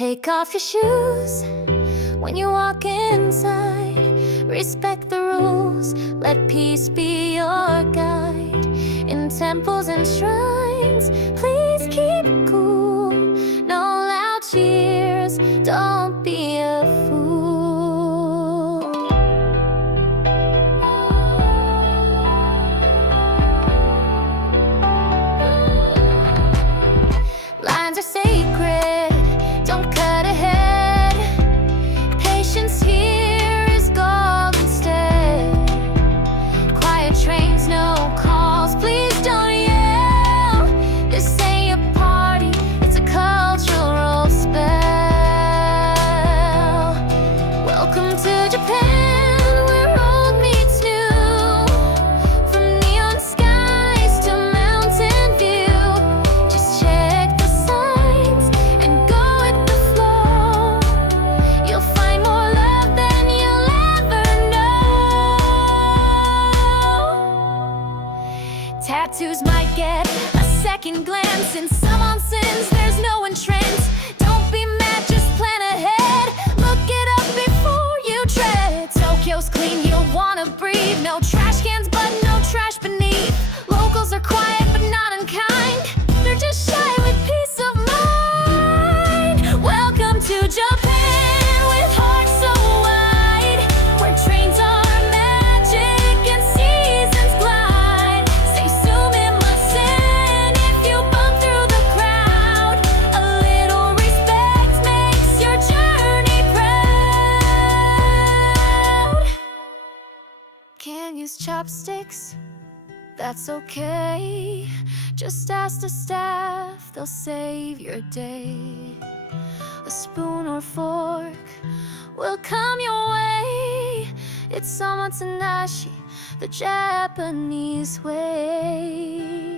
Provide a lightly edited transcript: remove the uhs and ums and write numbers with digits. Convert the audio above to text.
Take off your shoes when you walk inside. Respect the rules, let peace be your guide. In temples and shrines, please keep it cool. No loud cheers, don't be a fool. Lines are sacred, don't cut ahead. Patience here is gold instead. Quiet trains, no calls, please don't yell. This ain't a party, it's a cultural spell. Welcome to Japan, where old meets new. From neon skies to mountain view, just check the signs and go with the flow. You'll find more love than you'll ever know. Tattoos might get a second glance. In some onsens, there's no entrance. Don't be mad, just plan ahead. Look it up before you tread. Tokyo's clean, you'll wanna breathe. No trash cans, but no trash beneath. Locals are quiet, but not unkind. They're just shy with peace of mind. Welcome to Japan, with hearts so wide, where trains are magic and seasons glide. Say sumimasen if you bump through the crowd. A little respect makes your journey proud. Can't use chopsticks? That's okay. Just ask the staff, they'll save your day. A spoon or fork will come your way. It's omatsunashi, the Japanese way.